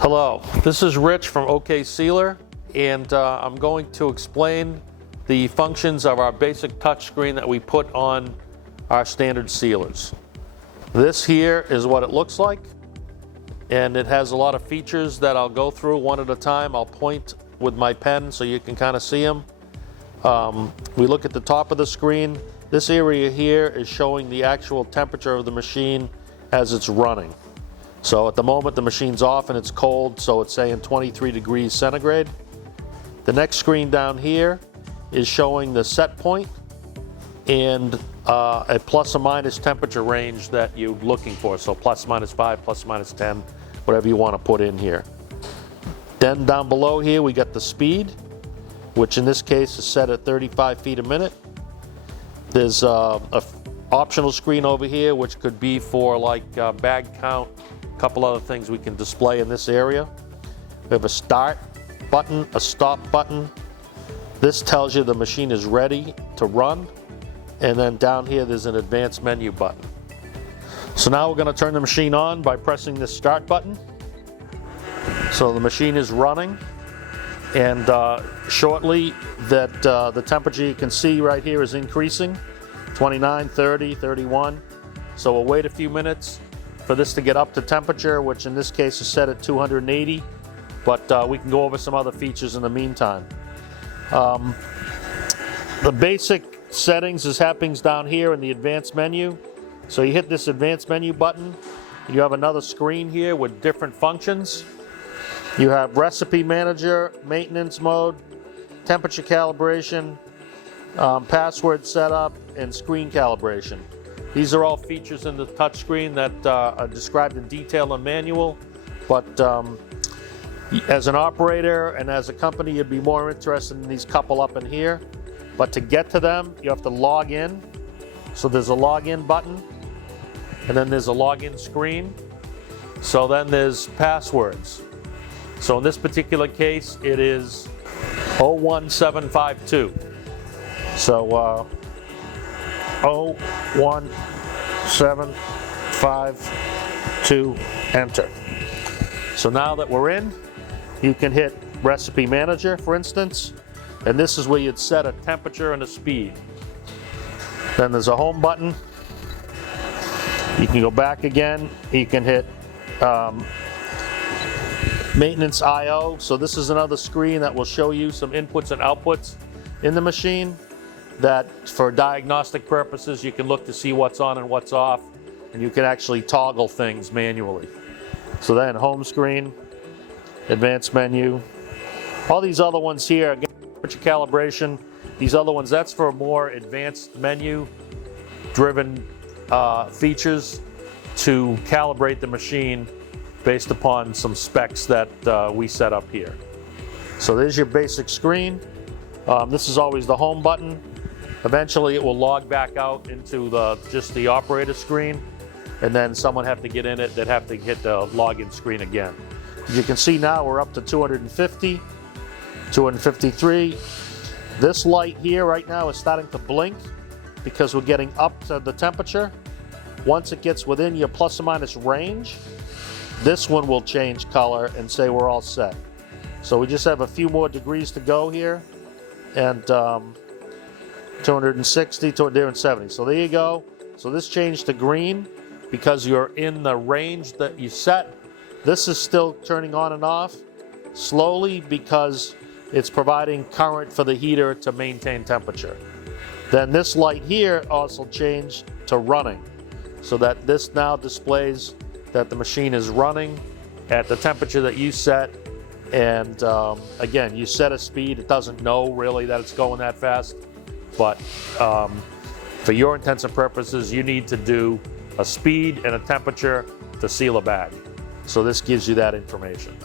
Hello, this is Rich from OK Sealer, and I'm going to explain the functions of our basic touchscreen that we put on our standard sealers. This here is what it looks like, and it has a lot of features that I'll go through one at a time. I'll point with my pen so you can kind of see them. We look at the top of the screen. This area here is showing the actual temperature of the machine as it's running. So at the moment the machine's off and it's cold, so it's saying 23 degrees centigrade. The next screen down here is showing the set point and a plus or minus temperature range that you're looking for. So plus minus 5, plus minus 10, whatever you want to put in here. Then down below here we got the speed, which in this case is set at 35 feet a minute. There's a optional screen over here which could be for like bag count, a couple other things we can display in this area. We have a start button, a stop button. This tells you the machine is ready to run. And then down here there's an advanced menu button. So now we're going to turn the machine on by pressing this start button. So the machine is running, and shortly the temperature you can see right here is increasing, 29, 30, 31. So we'll wait a few minutes for this to get up to temperature, which in this case is set at 280, but we can go over some other features in the meantime. The basic settings is happening down here in the advanced menu. So you hit this advanced menu button, you have another screen here with different functions. You have recipe manager, maintenance mode, temperature calibration, password setup, and screen calibration. These are all features in the touchscreen that are described in detail in manual, but as an operator and as a company, you'd be more interested in these couple up in here. But to get to them, you have to log in. So there's a login button, and then there's a login screen. So then there's passwords. So in this particular case, it is 01752. So 01752, enter. So now that we're in, you can hit Recipe Manager, for instance, and this is where you'd set a temperature and a speed. Then there's a home button. You can go back again. You can hit Maintenance I/O. So this is another screen that will show you some inputs and outputs in the machine that for diagnostic purposes you can look to see what's on and what's off, and you can actually toggle things manually. So then home screen, advanced menu, all these other ones here, again, temperature calibration, these other ones, that's for more advanced menu driven features to calibrate the machine based upon some specs that we set up here. So there's your basic screen. This is always the home button. Eventually it will log back out into just the operator screen, and then someone have to get in it, they'd have to hit the login screen again. As you can see now we're up to 250, 253. This light here right now is starting to blink because we're getting up to the temperature. Once it gets within your plus or minus range, this one will change color and say we're all set. So we just have a few more degrees to go here, and 260, 270. So there you go. So this changed to green because you're in the range that you set. This is still turning on and off slowly because it's providing current for the heater to maintain temperature. Then this light here also changed to running, so that this now displays that the machine is running at the temperature that you set. And again, you set a speed. It doesn't know really that it's going that fast, but for your intents and purposes, you need to do a speed and a temperature to seal a bag. So this gives you that information.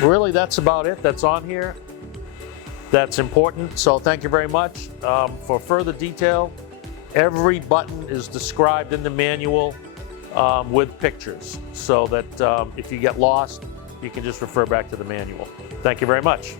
Really, that's about it that's on here that's important. So thank you very much. For further detail, every button is described in the manual with pictures, so that if you get lost, you can just refer back to the manual. Thank you very much.